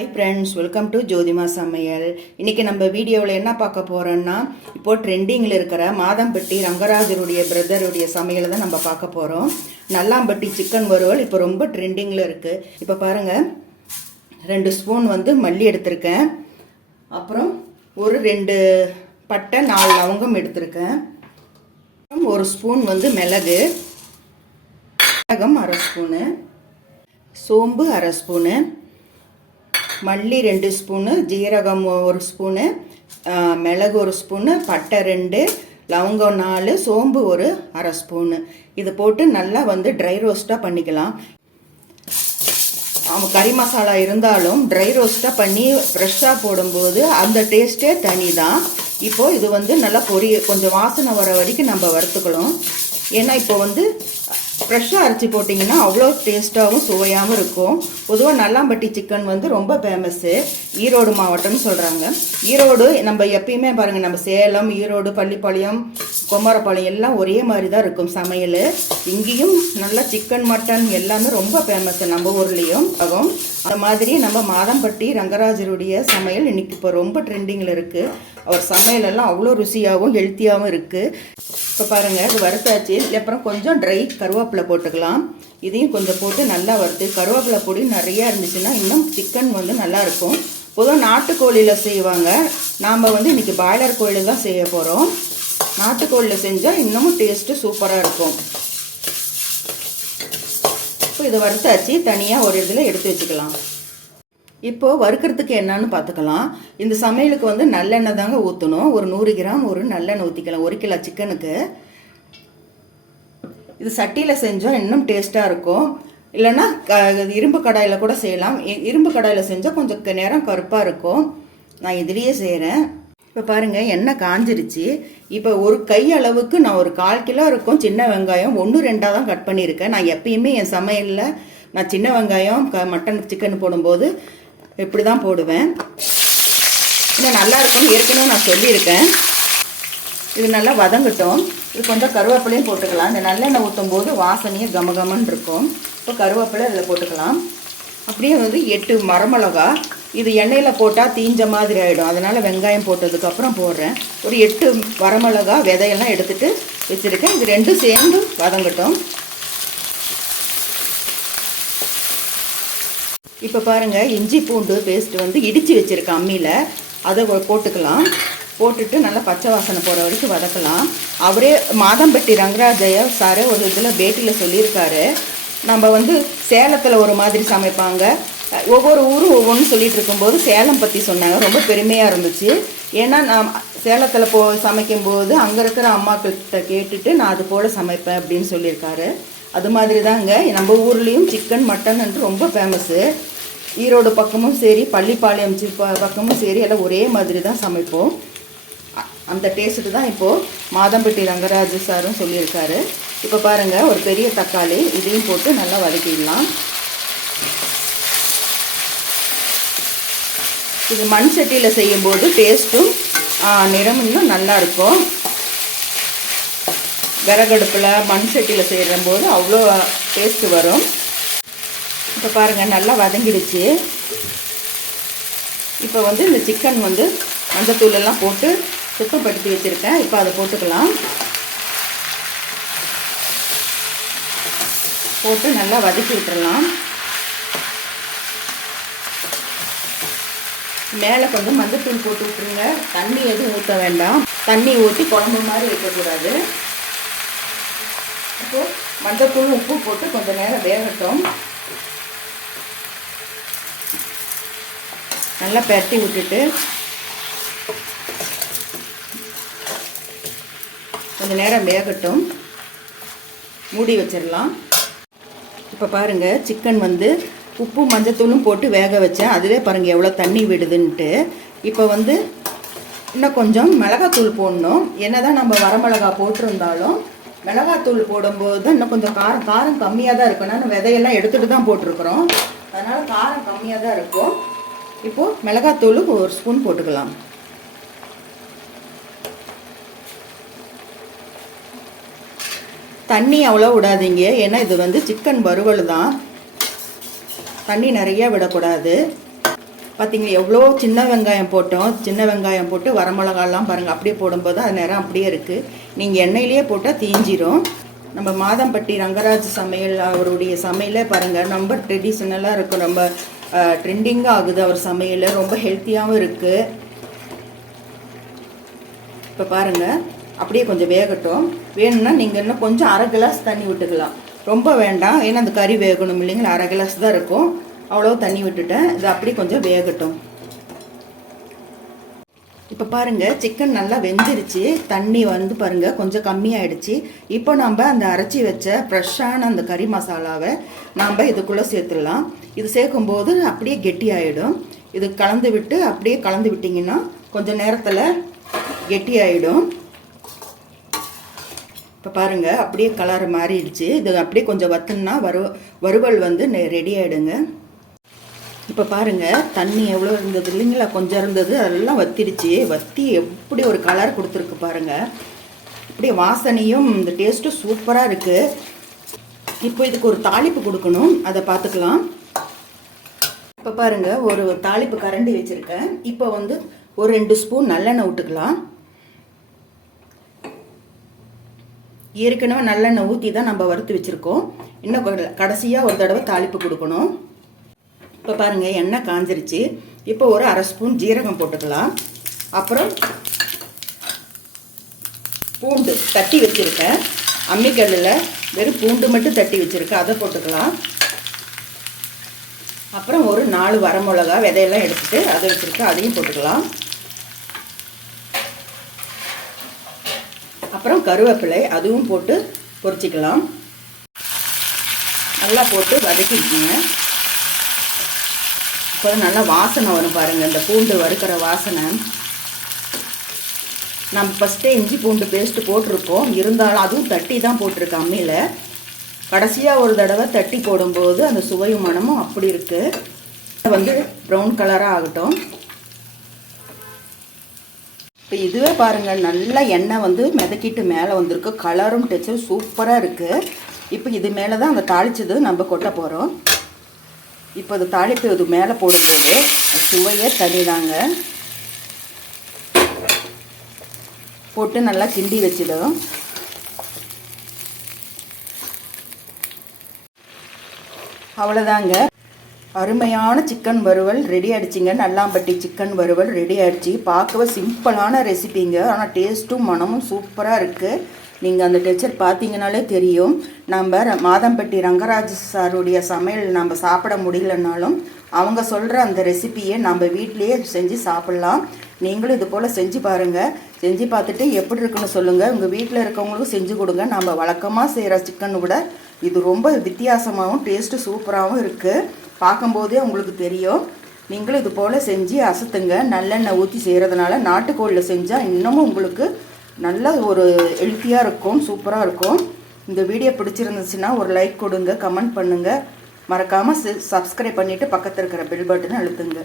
Hi friends welcome to Jothima சமையல் இன்றைக்கி நம்ம வீடியோவில் என்ன பார்க்க போகிறோன்னா இப்போது ட்ரெண்டிங்கில் இருக்கிற மாதம்பட்டி ரங்கராஜருடைய பிரதருடைய சமையலை தான் நம்ம பார்க்க போகிறோம் நல்லாம்பட்டி சிக்கன் வறுவல் இப்போ ரொம்ப ட்ரெண்டிங்கில் இருக்குது இப்போ பாருங்கள் ரெண்டு ஸ்பூன் வந்து மல்லி எடுத்திருக்கேன். அப்புறம் ஒரு ரெண்டு பட்டை நாலு லவங்கம் எடுத்திருக்கேன். ஒரு ஸ்பூன் வந்து மிளகு. மிளகம் அரை ஸ்பூனு சோம்பு அரை ஸ்பூனு மல்லி ரெண்டு ஸ்பூனு ஜீரகம் ஒரு ஸ்பூனு மிளகு ஒரு ஸ்பூனு பட்டை ரெண்டு லவங்கம் நாலு சோம்பு ஒரு அரை ஸ்பூனு. இது போட்டு நல்லா வந்து ட்ரை ரோஸ்ட்டாக பண்ணிக்கலாம். அவங்க கறி மசாலா இருந்தாலும் ட்ரை ரோஸ்ட்டாக பண்ணி ஃப்ரெஷ்ஷாக போடும்போது அந்த டேஸ்ட்டே தனி தான் இப்போது இது வந்து நல்லா பொரிய கொஞ்சம் வாசனை வர வரைக்கும் நம்ம வறுத்துக்கணும். ஏன்னா இப்போ வந்து ஃப்ரெஷ்ஷாக அரைச்சி போட்டிங்கன்னா அவ்வளோ டேஸ்ட்டாகவும் சுவையாகவும் இருக்கும். பொதுவாக நல்லாம்பட்டி சிக்கன் வந்து ரொம்ப ஃபேமஸ்ஸு ஈரோடு மாவட்டம்னு சொல்கிறாங்க ஈரோடு நம்ம எப்பயுமே பாருங்கள் நம்ம சேலம் ஈரோடு பள்ளிப்பாளையம் குமாரப்பாளையம் எல்லாம் ஒரே மாதிரி தான் இருக்கும் சமையல். இங்கேயும் நல்லா சிக்கன் மட்டன் எல்லாமே ரொம்ப ஃபேமஸ்ஸு நம்ம ஊர்லேயும். ஆகும் அந்த மாதிரி நம்ம மாதம்பட்டி ரங்கராஜருடைய சமையல் இன்றைக்கி இப்போ ரொம்ப ட்ரெண்டிங்கில் இருக்குது அவர் சமையல் எல்லாம் அவ்வளோ ருசியாகவும் ஹெல்த்தியாகவும் இருக்குது இப்போ பாருங்கள் இது வறுத்தாச்சு. அப்புறம் கொஞ்சம் ட்ரை கருவேப்பிலை போட்டுக்கலாம். இதையும் கொஞ்சம் போட்டு நல்லா வறுத்து கருவேப்பிலை பொடி நிறையா இருந்துச்சுன்னா இன்னும் சிக்கன் வந்து நல்லாயிருக்கும் பொதுவாக நாட்டுக்கோழியில் செய்வாங்க. நாம் வந்து இன்றைக்கி பாய்லர் கோழியில் தான் செய்ய போகிறோம் நாட்டுக்கோழியில் செஞ்சால் இன்னமும் டேஸ்ட்டு சூப்பராக இருக்கும். இப்போ இதை வறுத்தாச்சு. தனியாக ஒரு இதில் எடுத்து வச்சுக்கலாம். இப்போது வறுக்கிறதுக்கு என்னன்னு பார்த்துக்கலாம். இந்த சமையலுக்கு வந்து நல்லெண்ணெய் தாங்க ஊற்றணும் ஒரு நூறு கிராம் ஒரு நல்லெண்ணெய் ஊற்றிக்கலாம் ஒரு கிலோ சிக்கனுக்கு. இது சட்டியில் செஞ்சால் இன்னும் டேஸ்ட்டாக இருக்கும். இல்லைன்னா க இரும்பு கடாயில் கூட செய்யலாம். இரும்பு கடாயில் செஞ்சால் கொஞ்சம் நேரம் கருப்பாக இருக்கும். நான் இதுலேயே செய்கிறேன் இப்போ பாருங்கள் எண்ணெய் காஞ்சிருச்சு. இப்போ ஒரு கை அளவுக்கு நான் ஒரு கால் கிலோ இருக்கும் சின்ன வெங்காயம். ஒன்று ரெண்டாக தான் கட் பண்ணியிருக்கேன். நான் எப்பயுமே என் சமையலில் நான் சின்ன வெங்காயம் க மட்டன் சிக்கன் போடும்போது இப்படி தான் போடுவேன். இன்னும் நல்லா இருக்கும்னு ஏற்கனவே நான் சொல்லியிருக்கேன். இது நல்லா வதங்கட்டும். இது கொஞ்சம் கருவேப்பிலையும் போட்டுக்கலாம். இந்த நல்லெண்ணெய் ஊற்றும் போது வாசனையே கமகமன்னு இருக்கும். இப்போ கருவேப்பிலை இதில் போட்டுக்கலாம். அப்படியே வந்து எட்டு மரமிளகா. இது எண்ணெயில் போட்டால் தீஞ்ச மாதிரி ஆகிடும் அதனால் வெங்காயம் போட்டதுக்கப்புறம் போடுறேன். ஒரு எட்டு வரமிளகா விதையெல்லாம் எடுத்துகிட்டு வச்சுருக்கேன். இது ரெண்டும் சேர்ந்து வதங்கட்டும். இப்போ பாருங்கள் இஞ்சி பூண்டு பேஸ்ட் வந்து இடித்து வச்சுருக்கேன் அம்மியில். அதை போட்டுக்கலாம். போட்டுட்டு நல்லா பச்சை வாசனை போகிற வரைக்கும் வதக்கலாம். அவரே மாதம்பட்டி ரங்கராஜையா சார் ஒரு இதில் பேட்டியில் சொல்லியிருக்காரு. நம்ம வந்து சேலத்தில் ஒரு மாதிரி சமைப்பாங்க. ஒவ்வொரு ஊரும் ஒவ்வொன்றும் சொல்லிகிட்டு இருக்கும்போது சேலம் பற்றி சொன்னாங்க. ரொம்ப பெருமையாக இருந்துச்சு. ஏன்னா நான் சேலத்தில் போ சமைக்கும்போது அங்கே இருக்கிற அம்மாக்கிட்ட கேட்டுட்டு நான் அது போல் சமைப்பேன் அப்படின்னு சொல்லியிருக்காரு. அது மாதிரி தாங்க நம்ம ஊர்லேயும் சிக்கன் மட்டன் என்று ரொம்ப ஃபேமஸ்ஸு ஈரோடு பக்கமும் சரி பள்ளிப்பாளையம் சி- பக்கமும் சரி எல்லாம் ஒரே மாதிரி தான் சமைப்போம் அந்த டேஸ்ட்டு தான் இப்போது மாதம்பட்டி ரங்கராஜு சாரும் சொல்லியிருக்காரு. இப்போ பாருங்கள் ஒரு பெரிய தக்காளி இதையும் போட்டு நல்லா வதக்கிடலாம். இது மண் சட்டியில் செய்யும்போது டேஸ்ட்டும் நிறம் இன்னும் நல்லா இருக்கும். விறகடுப்பில் மண் சட்டியில் செய்கிற போது அவ்வளோ டேஸ்ட்டு வரும். இப்போ பாருங்கள் நல்லா வதங்கிடுச்சு. இப்போ வந்து இந்த சிக்கன் வந்து மஞ்சத்தூள் எல்லாம் போட்டு சுத்தப்படுத்தி வச்சுருக்கேன். இப்போ அதை போட்டுக்கலாம். போட்டு நல்லா வதக்கி விட்டுறலாம். மேலே கொஞ்சம் மஞ்சத்தூள் போட்டு விட்டுருங்க தண்ணி எதுவும் ஊற்ற வேண்டாம். தண்ணி ஊற்றி குழம்பு மாதிரி வைக்கக்கூடாது. இப்போ மஞ்சத்தூள் உப்பு போட்டு கொஞ்சம் நேரம் வேகட்டும். நல்லா பெரட்டி விட்டுட்டு கொஞ்சம் நேரம் வேகட்டும். மூடி வச்சிடலாம். இப்போ பாருங்கள் சிக்கன் வந்து உப்பு மஞ்சத்தூளும் போட்டு வேக வச்சேன். அதுவே பாருங்கள் எவ்வளோ தண்ணி விடுதுன்ட்டு. இப்போ வந்து இன்னும் கொஞ்சம் மிளகாத்தூள் போடணும். என்னதான் நம்ம வரமிளகா போட்டிருந்தாலும் மிளகாத்தூள் போடும்போது இன்னும் கொஞ்சம் காரம் காரம் கம்மியாக தான் இருக்கும். நான் விதையெல்லாம் எடுத்துகிட்டு தான் போட்டிருக்கிறோம். அதனால் காரம் கம்மியாக தான் இருக்கும். இப்போது மிளகாத்தூள் ஒரு ஸ்பூன் போட்டுக்கலாம். தண்ணி அவ்வளோ விடாதீங்க. ஏன்னா இது வந்து சிக்கன் வறுவல் தான். தண்ணி நிறைய விடக்கூடாது. பார்த்தீங்களா எவ்வளோ சின்ன வெங்காயம் போட்டோம். சின்ன வெங்காயம் போட்டு வரமிளகாலாம் பாருங்கள் அப்படியே போடும்போது அது நேரம் அப்படியே இருக்குது நீங்கள் எண்ணெயிலேயே போட்டால் தீஞ்சிரும். நம்ம மாதம்பட்டி ரங்கராஜ் சமையல் அவருடைய சமையலை பாருங்கள் ரொம்ப ட்ரெடிஷ்னலாக இருக்கும். ரொம்ப ட்ரெண்டிங்காக ஆகுது அவர் சமையல். ரொம்ப ஹெல்த்தியாகவும் இருக்குது இப்போ பாருங்கள் அப்படியே கொஞ்சம் வேகட்டும். வேணும்னா நீங்கள் இன்னும் கொஞ்சம் அரை கிளாஸ் தண்ணி விட்டுக்கலாம். ரொம்ப வேண்டாம் ஏன்னா அந்த கறி வேகணும் இல்லைங்களா? அரை கிளாஸ் தான் இருக்கும். அவ்வளோ தண்ணி விட்டுட்டேன். இது அப்படியே கொஞ்சம் வேகட்டும். இப்போ பாருங்கள் சிக்கன் நல்லா வெந்துருச்சு. தண்ணி வந்து பாருங்கள் கொஞ்சம் கம்மியாயிடுச்சு. இப்போ நம்ம அந்த அரைச்சி வச்ச ஃப்ரெஷ்ஷான அந்த கறி மசாலாவை நாம் இதுக்குள்ளே சேர்த்துடலாம். இது சேர்க்கும்போது அப்படியே கெட்டியாயிடும். இது கலந்து விட்டு அப்படியே கலந்து விட்டிங்கன்னா கொஞ்சம் நேரத்தில் கெட்டியாயிடும். இப்போ பாருங்கள் அப்படியே கலர் மாறிடுச்சு. இது அப்படியே கொஞ்சம் வத்துன்னா வறு வறுவல் வந்து ரெடி ஆகிடுங்க இப்போ பாருங்கள் தண்ணி எவ்வளோ இருந்தது இல்லைங்களா? கொஞ்சம் இருந்தது அதெல்லாம் வத்திடுச்சு. வத்தி எப்படி ஒரு கலர் கொடுத்துருக்கு பாருங்கள் அப்படியே வாசனையும் இந்த டேஸ்ட்டும் சூப்பராக இருக்குது இப்போ இதுக்கு ஒரு தாளிப்பு கொடுக்கணும். அதை பார்த்துக்கலாம். இப்போ பாருங்கள் ஒரு தாளிப்பு கரண்டி வச்சுருக்கேன். இப்போ வந்து ஒரு ரெண்டு ஸ்பூன் நல்லெண்ணெய் விட்டுக்கலாம் ஏற்கனவே நல்லெண்ணெய் ஊற்றி தான் நம்ம வறுத்து வச்சுருக்கோம். இன்னும் கடைசியாக ஒரு தடவை தாளிப்பு கொடுக்கணும். இப்போ பாருங்கள் எண்ணெய் காஞ்சிருச்சு. இப்போ ஒரு அரை ஸ்பூன் ஜீரகம் போட்டுக்கலாம். அப்புறம் பூண்டு தட்டி வச்சுருக்கேன். அம்மிக்கல்லில் வெறும் பூண்டு மட்டும் தட்டி வச்சுருக்கேன். அதை போட்டுக்கலாம். அப்புறம் ஒரு நாலு வரமிளகா விதையெல்லாம் எடுத்துகிட்டு அதை வச்சுருக்கேன். அதையும் போட்டுக்கலாம். அப்புறம் கருவேப்பிலை அதுவும் போட்டு பொரிச்சிக்கலாம். நல்லா போட்டு வதக்கிக்கோங்க. இப்போ நல்லா வாசனை வரும் பாருங்கள் இந்த பூண்டு வறுக்கிற வாசனை. நம்ம ஃபஸ்ட்டே இஞ்சி பூண்டு பேஸ்ட்டு போட்டிருக்கோம் இருந்தாலும் அதுவும் தட்டி தான் போட்டிருக்கேன் அம்மியில். கடைசியாக ஒரு தடவை தட்டி போடும்போது அந்த சுவையும் மனமும் அப்படி இருக்குது வந்து ப்ரௌன் கலராக ஆகட்டும். இப்போ இதுவே பாருங்கள் நல்லா எண்ணெய் வந்து மிதக்கிட்டு மேலே வந்திருக்கு. கலரும் டெக்ஸ்டரும் சூப்பராக இருக்குது இப்போ இது மேலே தான் அந்த தாளித்தது நம்ம கொட்ட போகிறோம் இப்போ அது தாளிப்பு இது மேலே போடும்போது சுவையே தனிதாங்க. போட்டு நல்லா கிண்டி வச்சிடும். அவ்வளோதாங்க. அருமையான சிக்கன் வறுவல் ரெடி ஆகிடுச்சிங்க நல்லாம்பட்டி சிக்கன் வறுவல் ரெடி ஆகிடுச்சி பார்க்கவே சிம்பிளான ரெசிபிங்க ஆனால் டேஸ்ட்டும் மனமும் சூப்பராக இருக்குது நீங்கள் அந்த டெச்சர் பார்த்தீங்கனாலே தெரியும். நம்ம மாதம்பட்டி ரங்கராஜ் சாருடைய சமையல் நம்ம சாப்பிட முடியலனாலும் அவங்க சொல்கிற அந்த ரெசிப்பியை நம்ம வீட்லேயே செஞ்சு சாப்பிட்லாம். நீங்களும் இது போல் செஞ்சு பாருங்கள் செஞ்சு பார்த்துட்டு எப்படி இருக்குன்னு சொல்லுங்கள் உங்கள் வீட்டில் இருக்கவங்களுக்கும் செஞ்சு கொடுங்க. நம்ம வழக்கமாக செய்கிற சிக்கன் விட இது ரொம்ப வித்தியாசமாகவும் டேஸ்ட்டு சூப்பராகவும் இருக்குது பார்க்கும்போதே உங்களுக்கு தெரியும். நீங்களும் இது போல் செஞ்சு அசத்துங்க. நல்லெண்ணெய் ஊற்றி செய்கிறதுனால நாட்டுக்கோழியில் செஞ்சால் இன்னமும் உங்களுக்கு நல்ல ஒரு ஹெல்த்தியாக இருக்கும் சூப்பராக இருக்கும். இந்த வீடியோ பிடிச்சிருந்துச்சுன்னா ஒரு லைக் கொடுங்க கமெண்ட் பண்ணுங்கள் மறக்காமல் சப்ஸ்கிரைப் பண்ணிவிட்டு பக்கத்தில் இருக்கிற பெல் பட்டனை அழுத்துங்க.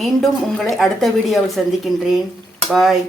மீண்டும் உங்களை அடுத்த வீடியோவில் சந்திக்கின்றேன். பாய்